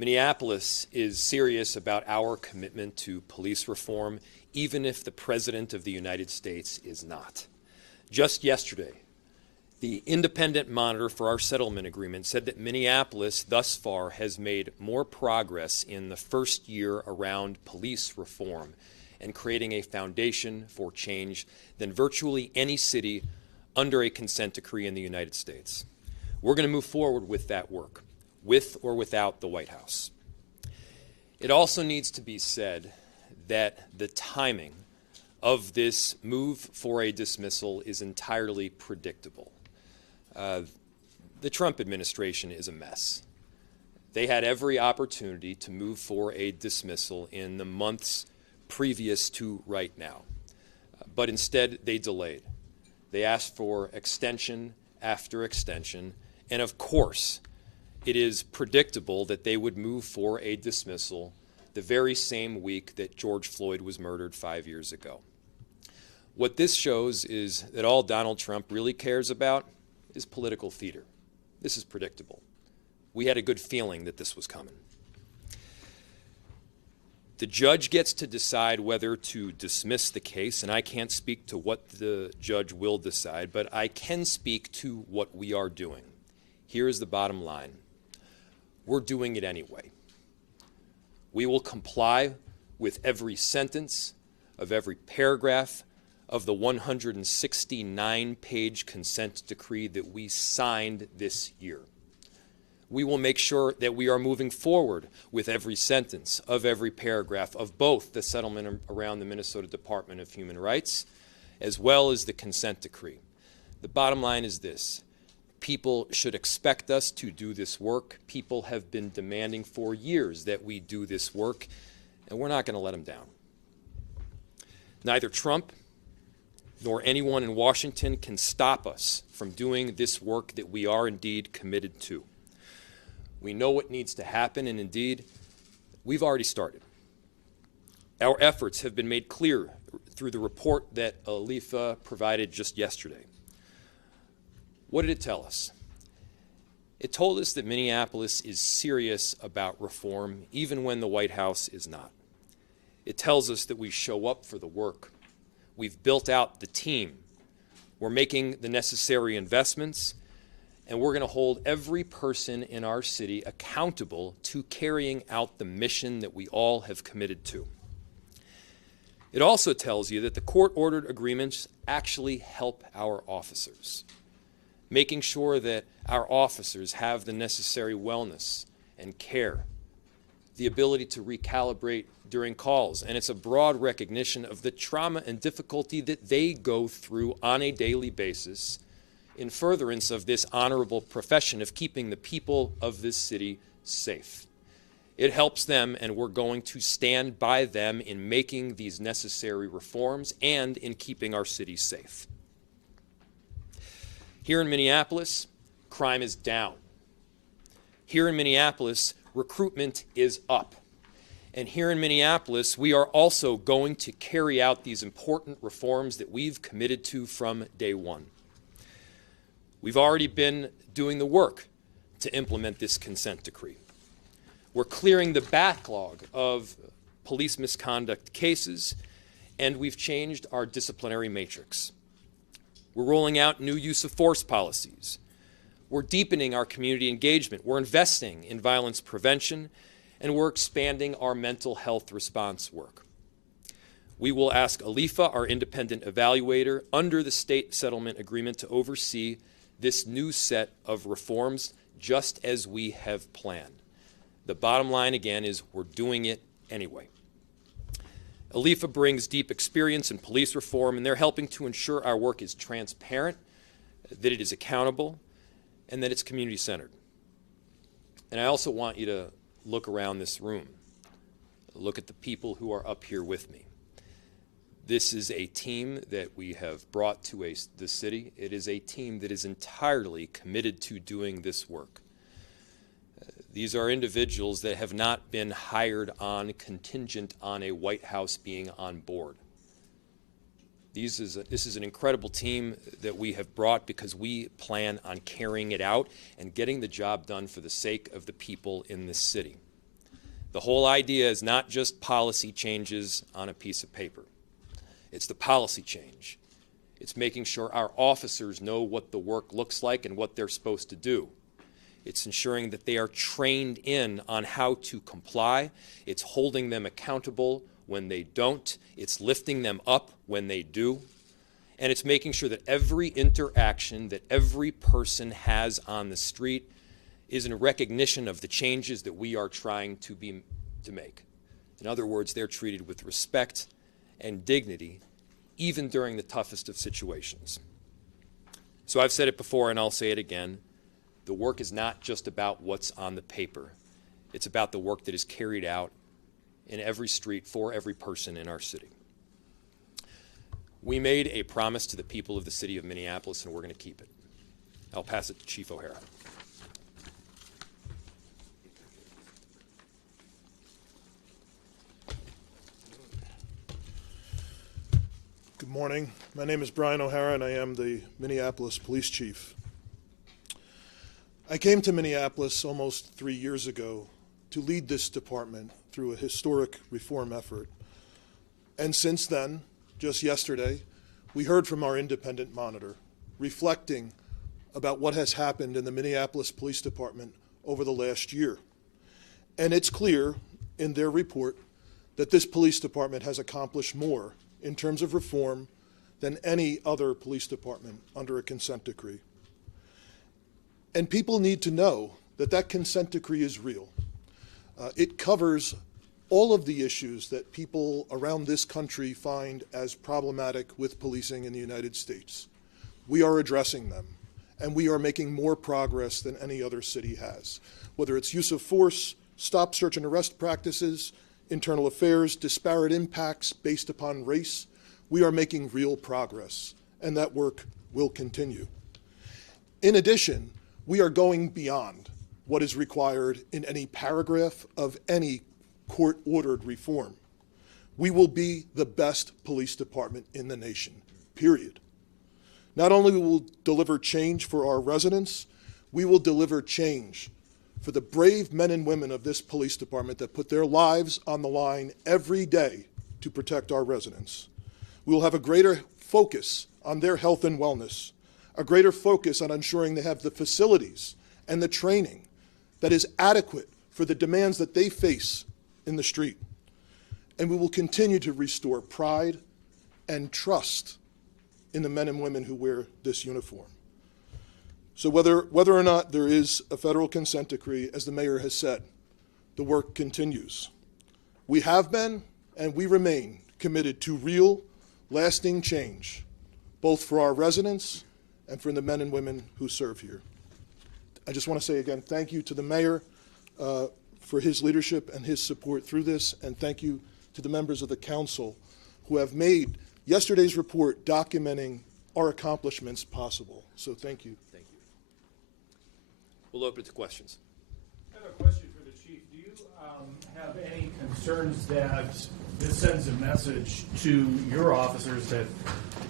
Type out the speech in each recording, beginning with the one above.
Minneapolis is serious about our commitment to police reform, even if the President of the United States is not. Just yesterday, the independent monitor for our settlement agreement said that Minneapolis thus far has made more progress in the first year around police reform and creating a foundation for change than virtually any city under a consent decree in the United States. We're going to move forward with that work, with or without the White House. It also needs to be said that the timing of this move for a dismissal is entirely predictable. The Trump administration is a mess. They had every opportunity to move for a dismissal in the months previous to right now, but instead they delayed. They asked for extension after extension, and of course, it is predictable that they would move for a dismissal the very same week that George Floyd was murdered 5 years ago. What this shows is that all Donald Trump really cares about is political theater. This is predictable. We had a good feeling that this was coming. The judge gets to decide whether to dismiss the case, and I can't speak to what the judge will decide, but I can speak to what we are doing. Here is the bottom line. We're doing it anyway. We will comply with every sentence of every paragraph of the 169-page consent decree that we signed this year. We will make sure that we are moving forward with every sentence of every paragraph of both the settlement around the Minnesota Department of Human Rights as well as the consent decree. The bottom line is this. People should expect us to do this work. People have been demanding for years that we do this work, and we're not going to let them down. Neither Trump nor anyone in Washington can stop us from doing this work that we are indeed committed to. We know what needs to happen, and indeed, we've already started. Our efforts have been made clear through the report that Alifa provided just yesterday. What did it tell us? It told us that Minneapolis is serious about reform, even when the White House is not. It tells us that we show up for the work. We've built out the team. We're making the necessary investments, and we're going to hold every person in our city accountable to carrying out the mission that we all have committed to. It also tells you that the court-ordered agreements actually help our officers, making sure that our officers have the necessary wellness and care, the ability to recalibrate during calls, and it's a broad recognition of the trauma and difficulty that they go through on a daily basis in furtherance of this honorable profession of keeping the people of this city safe. It helps them, and we're going to stand by them in making these necessary reforms and in keeping our city safe. Here in Minneapolis, crime is down. Here in Minneapolis, recruitment is up. And here in Minneapolis, we are also going to carry out these important reforms that we've committed to from day one. We've already been doing the work to implement this consent decree. We're clearing the backlog of police misconduct cases, and we've changed our disciplinary matrix. We're rolling out new use of force policies. We're deepening our community engagement. We're investing in violence prevention, and we're expanding our mental health response work. We will ask Alifa, our independent evaluator, under the state settlement agreement to oversee this new set of reforms just as we have planned. The bottom line, again, is we're doing it anyway. Alifa brings deep experience in police reform, and they're helping to ensure our work is transparent, that it is accountable, and that it's community-centered. And I also want you to look around this room. Look at the people who are up here with me. This is a team that we have brought to the city. It is a team that is entirely committed to doing this work. These are individuals that have not been hired on contingent on a White House being on board. This is an incredible team that we have brought because we plan on carrying it out and getting the job done for the sake of the people in this city. The whole idea is not just policy changes on a piece of paper. It's the policy change. It's making sure our officers know what the work looks like and what they're supposed to do. It's ensuring that they are trained in on how to comply. It's holding them accountable when they don't. It's lifting them up when they do. And it's making sure that every interaction that every person has on the street is in recognition of the changes that we are trying to make. In other words, they're treated with respect and dignity, even during the toughest of situations. So I've said it before and I'll say it again. The work is not just about what's on the paper. It's about the work that is carried out in every street for every person in our city. We made a promise to the people of the City of Minneapolis, and we're going to keep it. I'll pass it to Chief O'Hara. Good morning. My name is Brian O'Hara, and I am the Minneapolis Police Chief. I came to Minneapolis almost 3 years ago to lead this department through a historic reform effort. And since then, just yesterday, we heard from our independent monitor reflecting about what has happened in the Minneapolis Police Department over the last year. And it's clear in their report that this police department has accomplished more in terms of reform than any other police department under a consent decree. And people need to know that that consent decree is real. It covers all of the issues that people around this country find as problematic with policing in the United States. We are addressing them, and we are making more progress than any other city has. Whether it's use of force, stop, search, and arrest practices, internal affairs, disparate impacts based upon race, we are making real progress, and that work will continue. In addition, we are going beyond what is required in any paragraph of any court-ordered reform. We will be the best police department in the nation, period. Not only will we deliver change for our residents, we will deliver change for the brave men and women of this police department that put their lives on the line every day to protect our residents. We will have a greater focus on their health and wellness, a greater focus on ensuring they have the facilities and the training that is adequate for the demands that they face in the street. And we will continue to restore pride and trust in the men and women who wear this uniform. So whether or not there is a federal consent decree, as the mayor has said, the work continues. We have been and we remain committed to real, lasting change, both for our residents and for the men and women who serve here. I just want to say again, thank you to the mayor for his leadership and his support through this, and thank you to the members of the council who have made yesterday's report documenting our accomplishments possible. So thank you. Thank you. We'll open it to questions. I have a question for the chief. Do you have any concerns that this sends a message to your officers that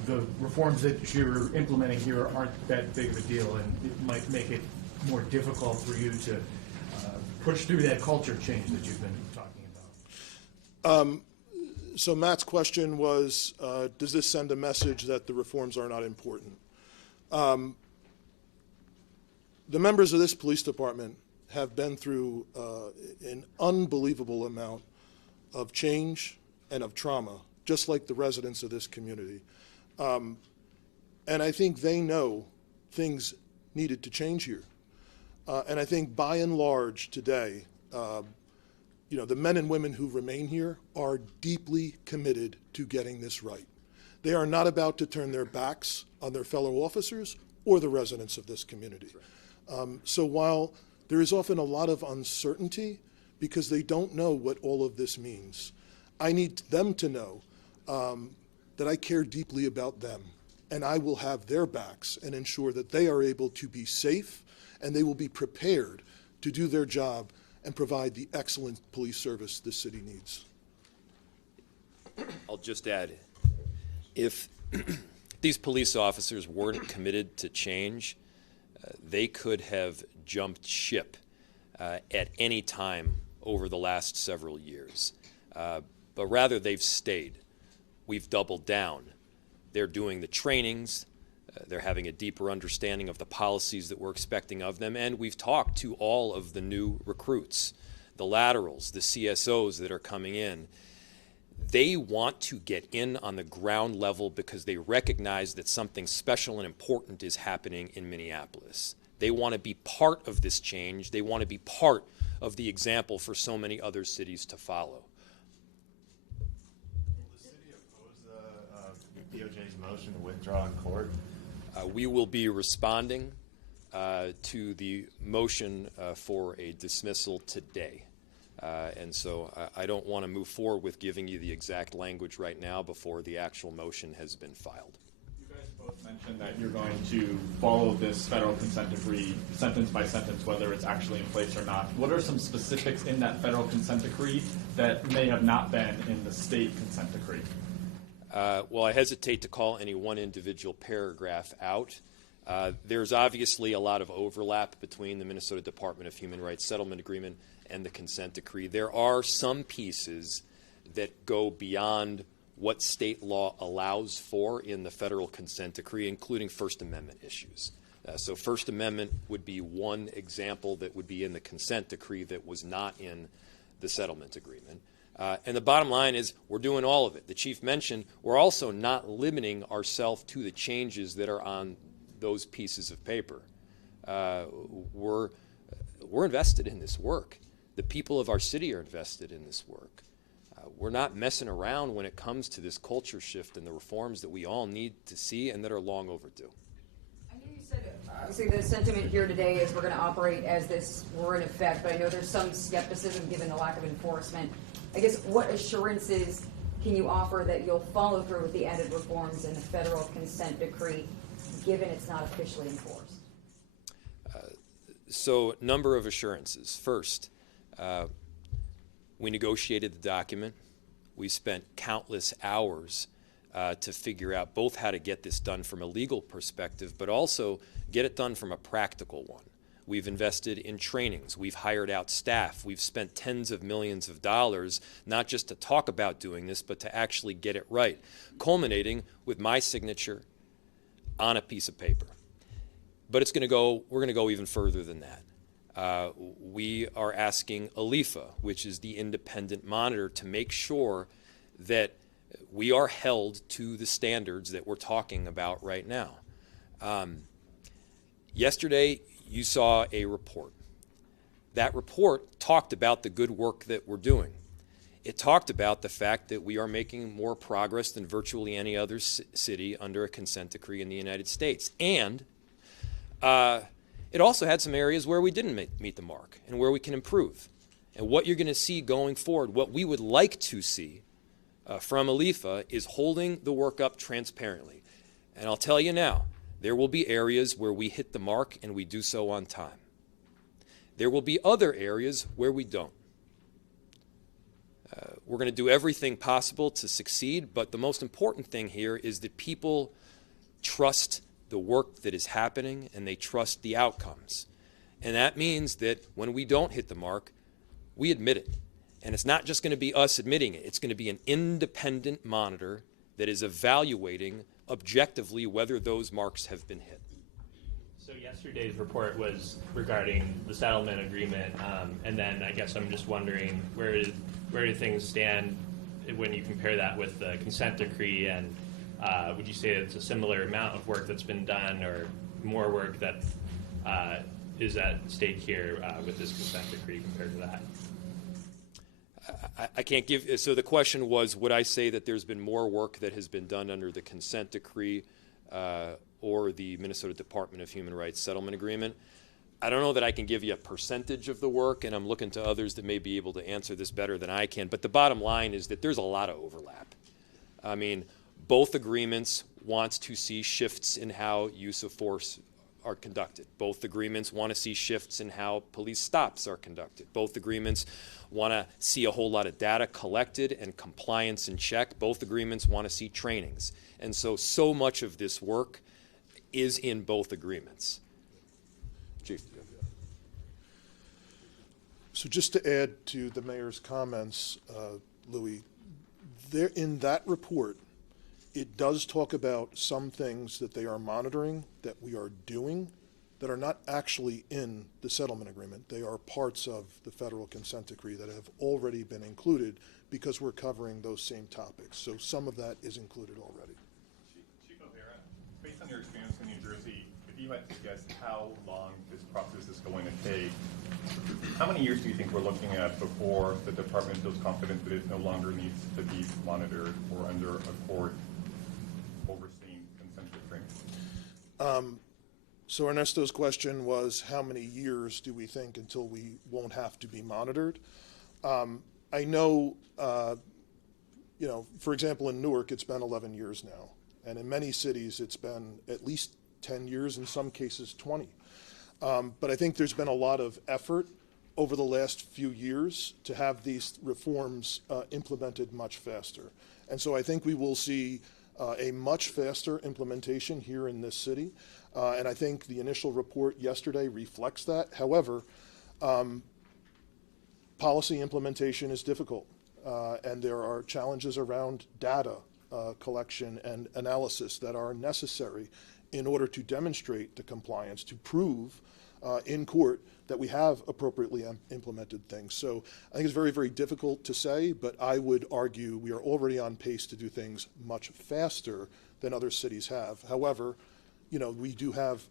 the reforms that you're implementing here aren't that big of a deal, and it might make it more difficult for you to push through that culture change that you've been talking about? So Matt's question was, does this send a message that the reforms are not important? The members of this police department have been through an unbelievable amount of change and of trauma, just like the residents of this community. And I think they know things needed to change here. And I think by and large today, the men and women who remain here are deeply committed to getting this right. They are not about to turn their backs on their fellow officers or the residents of this community. So while there is often a lot of uncertainty because they don't know what all of this means, I need them to know that I care deeply about them, and I will have their backs and ensure that they are able to be safe and they will be prepared to do their job and provide the excellent police service this city needs. I'll just add, if these police officers weren't committed to change, they could have jumped ship at any time over the last several years. But rather, they've stayed. We've doubled down. They're doing the trainings. They're having a deeper understanding of the policies that we're expecting of them. And we've talked to all of the new recruits, the laterals, the CSOs that are coming in. They want to get in on the ground level because they recognize that something special and important is happening in Minneapolis. They want to be part of this change. They want to be part of the example for so many other cities to follow. Will the city oppose the DOJ's motion to withdraw in court? We will be responding to the motion for a dismissal today. And so I don't want to move forward with giving you the exact language right now before the actual motion has been filed. You guys both mentioned that you're going to follow this federal consent decree sentence by sentence, whether it's actually in place or not. What are some specifics in that federal consent decree that may have not been in the state consent decree? Well, I hesitate to call any one individual paragraph out. There's obviously a lot of overlap between the Minnesota Department of Human Rights Settlement Agreement and the consent decree. There are some pieces that go beyond what state law allows for in the federal consent decree, including First Amendment issues. So First Amendment would be one example that would be in the consent decree that was not in the settlement agreement. And the bottom line is we're doing all of it. The chief mentioned we're also not limiting ourselves to the changes that are on those pieces of paper. We're invested in this work. The people of our city are invested in this work. We're not messing around when it comes to this culture shift and the reforms that we all need to see and that are long overdue. I know you said, obviously, the sentiment here today is we're going to operate as this were in effect, but I know there's some skepticism given the lack of enforcement. I guess what assurances can you offer that you'll follow through with the added reforms in the federal consent decree, given it's not officially enforced? So, number of assurances. First, we negotiated the document. We spent countless hours to figure out both how to get this done from a legal perspective, but also get it done from a practical one. We've invested in trainings. We've hired out staff. We've spent tens of millions of dollars, not just to talk about doing this, but to actually get it right, culminating with my signature on a piece of paper. But we're going to go even further than that. We are asking ALIFA, which is the independent monitor, to make sure that we are held to the standards that we're talking about right now. Yesterday, you saw a report. That report talked about the good work that we're doing. It talked about the fact that we are making more progress than virtually any other city under a consent decree in the United States. And it also had some areas where we didn't meet the mark and where we can improve. And what you're going to see going forward, what we would like to see from ALIFA is holding the work up transparently. And I'll tell you now, there will be areas where we hit the mark and we do so on time. There will be other areas where we don't. We're going to do everything possible to succeed, but the most important thing here is that people trust the work that is happening and they trust the outcomes. And that means that when we don't hit the mark, we admit it. And it's not just going to be us admitting it. It's going to be an independent monitor that is evaluating objectively whether those marks have been hit. So yesterday's report was regarding the settlement agreement, and then I guess I'm just wondering where do things stand when you compare that with the consent decree, and would you say it's a similar amount of work that's been done or more work that is at stake here with this consent decree compared to that? I can't give, so the question was, would I say that there's been more work that has been done under the consent decree or the Minnesota Department of Human Rights Settlement Agreement? I don't know that I can give you a percentage of the work, and I'm looking to others that may be able to answer this better than I can, but the bottom line is that there's a lot of overlap. I mean, both agreements want to see shifts in how use of force are conducted. Both agreements want to see shifts in how police stops are conducted. Both agreements want to see a whole lot of data collected and compliance in check. Both agreements want to see trainings. And so much of this work is in both agreements. Chief. So just to add to the mayor's comments, Louis, there in that report, it does talk about some things that they are monitoring, that we are doing, that are not actually in the settlement agreement. They are parts of the federal consent decree that have already been included because we're covering those same topics. So some of that is included already. Chief O'Hara, based on your experience in New Jersey, if you had to guess how long this process is going to take, how many years do you think we're looking at before the department feels confident that it no longer needs to be monitored or under a court overseeing consent decree? So Ernesto's question was, how many years do we think until we won't have to be monitored? I know, for example, in Newark, it's been 11 years now. And in many cities, it's been at least 10 years, in some cases 20. But I think there's been a lot of effort over the last few years to have these reforms implemented much faster. And so I think we will see a much faster implementation here in this city. And I think the initial report yesterday reflects that. However, policy implementation is difficult, and there are challenges around data collection and analysis that are necessary in order to demonstrate the compliance, to prove in court that we have appropriately implemented things. So I think it's very, very difficult to say, but I would argue we are already on pace to do things much faster than other cities have. However, we do have,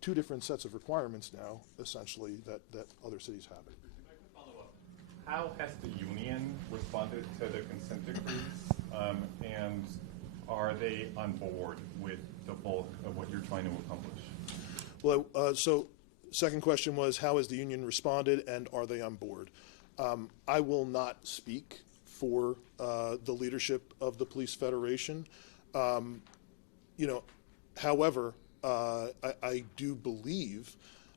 two different sets of requirements now, essentially, that other cities have. If I could follow up, how has the union responded to the consent decrees, and are they on board with the bulk of what you're trying to accomplish? Well, so second question was, how has the union responded, and are they on board? I will not speak for the leadership of the Police Federation. However, I do believe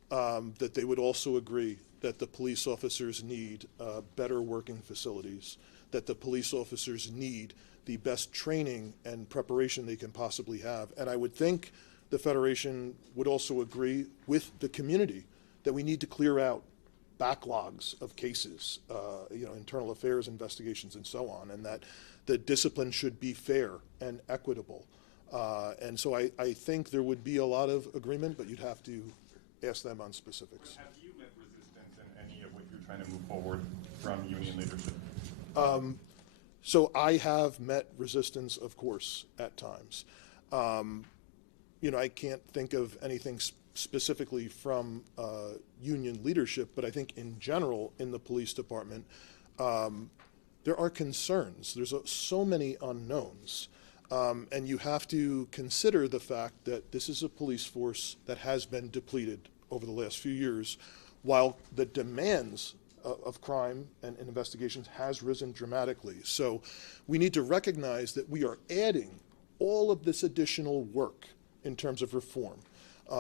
that they would also agree that the police officers need better working facilities, that the police officers need the best training and preparation they can possibly have. And I would think the Federation would also agree with the community that we need to clear out backlogs of cases, internal affairs investigations and so on, and that the discipline should be fair and equitable. And so I think there would be a lot of agreement, but you'd have to ask them on specifics. Have you met resistance in any of what you're trying to move forward from union leadership? So I have met resistance, of course, at times. I can't think of anything specifically from union leadership, but I think in general in the police department, there are concerns. There's so many unknowns. And you have to consider the fact that this is a police force that has been depleted over the last few years, while the demands of crime and investigations has risen dramatically. So we need to recognize that we are adding all of this additional work in terms of reform.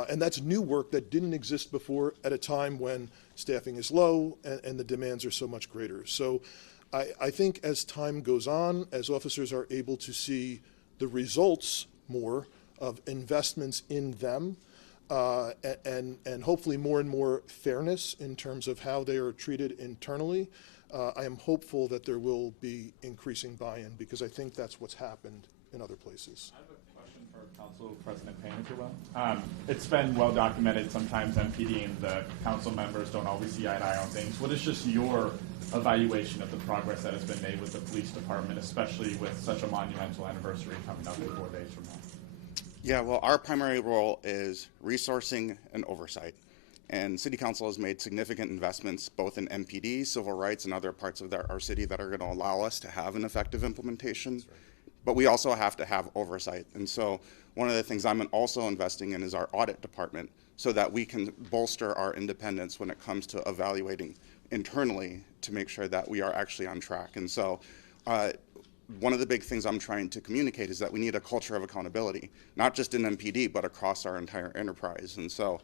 And that's new work that didn't exist before at a time when staffing is low and the demands are so much greater. So I think as time goes on, as officers are able to see the results more of investments in them, and hopefully more and more fairness in terms of how they are treated internally, I am hopeful that there will be increasing buy-in, because I think that's what's happened in other places. I have a question for Council President Payne, if you will. It's been well documented. Sometimes MPD and the council members don't always see eye to eye on things. What is just your evaluation of the progress that has been made with the police department, especially with such a monumental anniversary coming up in 4 days from now? Yeah, well, our primary role is resourcing and oversight. And City Council has made significant investments both in MPD, civil rights, and other parts of our city that are going to allow us to have an effective implementation. Right. But we also have to have oversight. And so one of the things I'm also investing in is our audit department, so that we can bolster our independence when it comes to evaluating internally to make sure that we are actually on track. And so one of the big things I'm trying to communicate is that we need a culture of accountability, not just in MPD, but across our entire enterprise. And so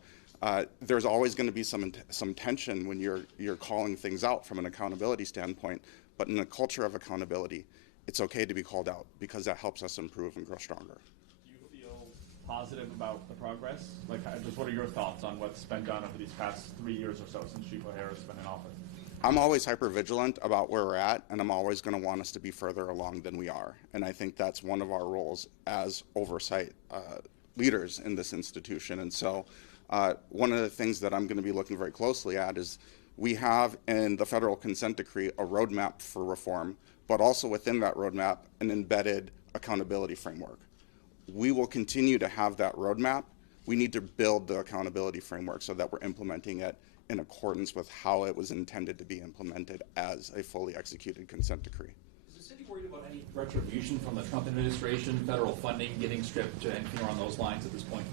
there's always going to be some tension when you're calling things out from an accountability standpoint, but in a culture of accountability, it's okay to be called out, because that helps us improve and grow stronger. Do you feel positive about the progress? Like, just what are your thoughts on what's been done over these past 3 years or so since Chief O'Hara has been in office? I'm always hyper vigilant about where we're at, and I'm always going to want us to be further along than we are. And I think that's one of our roles as oversight leaders in this institution. And so one of the things that I'm going to be looking very closely at is we have in the federal consent decree a roadmap for reform, but also within that roadmap an embedded accountability framework. We will continue to have that roadmap. We need to build the accountability framework so that we're implementing it in accordance with how it was intended to be implemented as a fully executed consent decree. Is the city worried about any retribution from the Trump administration, federal funding getting stripped, anything along those lines at this point?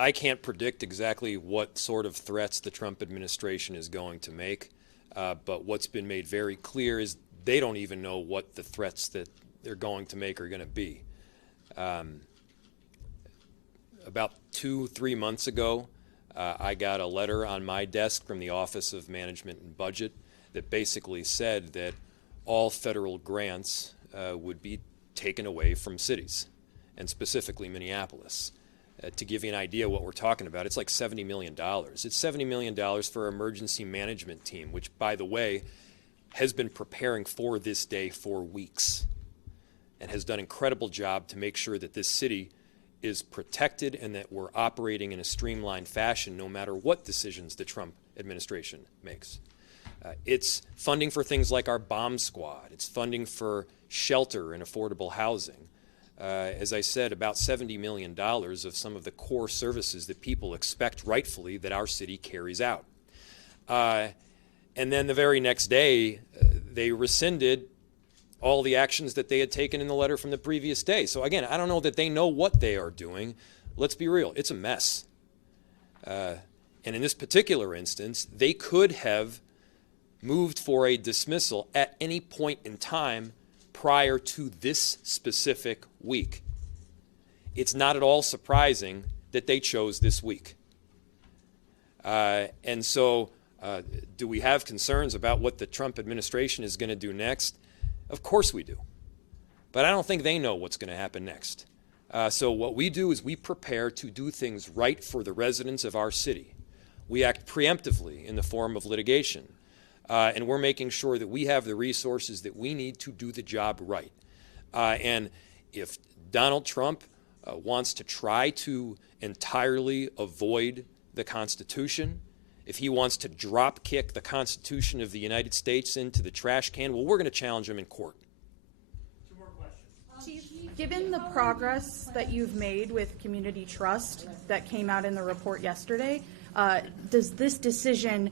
I can't predict exactly what sort of threats the Trump administration is going to make, but what's been made very clear is they don't even know what the threats that they're going to make are going to be. About 2-3 months ago, I got a letter on my desk from the Office of Management and Budget that basically said that all federal grants would be taken away from cities, and specifically Minneapolis. To give you an idea what we're talking about, it's like $70 million. It's $70 million for our emergency management team, which, by the way, has been preparing for this day for weeks and has done an incredible job to make sure that this city is protected and that we're operating in a streamlined fashion no matter what decisions the Trump administration makes. It's funding for things like our bomb squad. It's funding for shelter and affordable housing. As I said, about $70 million of some of the core services that people expect rightfully that our city carries out. And then the very next day, they rescinded all the actions that they had taken in the letter from the previous day. So again, I don't know that they know what they are doing. Let's be real, it's a mess. And in this particular instance, they could have moved for a dismissal at any point in time prior to this specific week. It's not at all surprising that they chose this week. And so do we have concerns about what the Trump administration is going to do next? Of course we do. But I don't think they know what's going to happen next. So what we do is we prepare to do things right for the residents of our city. We act preemptively in the form of litigation. And we're making sure that we have the resources that we need to do the job right. And if Donald Trump wants to try to entirely avoid the Constitution, if he wants to drop kick the Constitution of the United States into the trash can, well, we're going to challenge him in court. Two more questions. Chief, given the progress that you've made with community trust that came out in the report yesterday, does this decision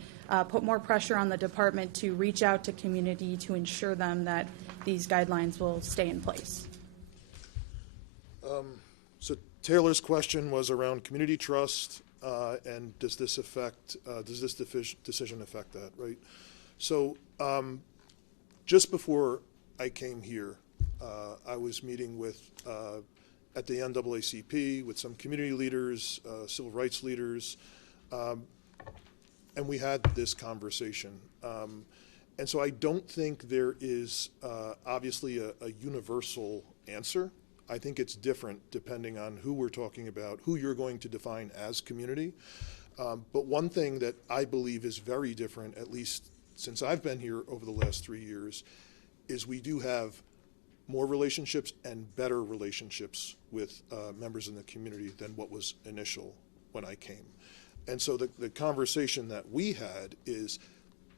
put more pressure on the department to reach out to community to ensure them that these guidelines will stay in place? So Taylor's question was around community trust, and does this decision affect that, right? So just before I came here, I was meeting with at the NAACP with some community leaders, civil rights leaders, and we had this conversation. And so I don't think there is obviously a universal answer. I think it's different depending on who we're talking about, who you're going to define as community. But one thing that I believe is very different, at least since I've been here over the last 3 years, is we do have more relationships and better relationships with members in the community than what was initial when I came. And so the conversation that we had is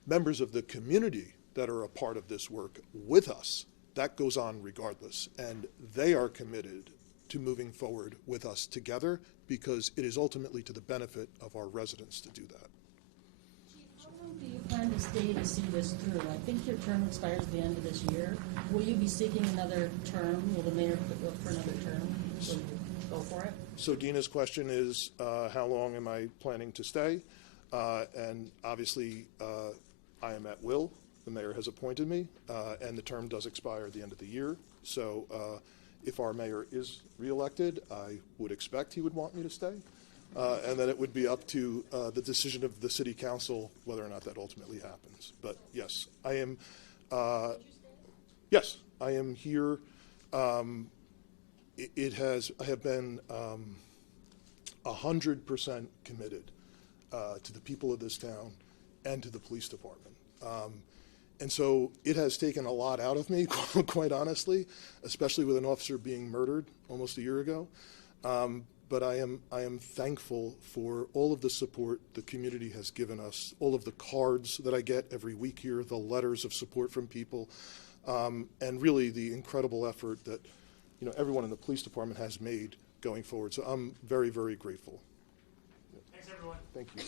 members of the community that are a part of this work with us. That goes on regardless, and they are committed to moving forward with us together because it is ultimately to the benefit of our residents to do that. Chief, how long do you plan to stay to see this through? I think your term expires at the end of this year. Will you be seeking another term? Will the mayor put up for another term? Will you go for it? So Dina's question is, how long am I planning to stay? And obviously, I am at will. The mayor has appointed me, and the term does expire at the end of the year. So if our mayor is reelected, I would expect he would want me to stay. And then it would be up to the decision of the city council whether or not that ultimately happens. But yes, I am. Yes, I am here. I have been 100% committed to the people of this town and to the police department. And so it has taken a lot out of me, quite honestly, especially with an officer being murdered almost a year ago. But I am thankful for all of the support the community has given us, all of the cards that I get every week here, the letters of support from people, and really the incredible effort that everyone in the police department has made going forward. So I'm very, very grateful. Thanks, everyone. Thank you.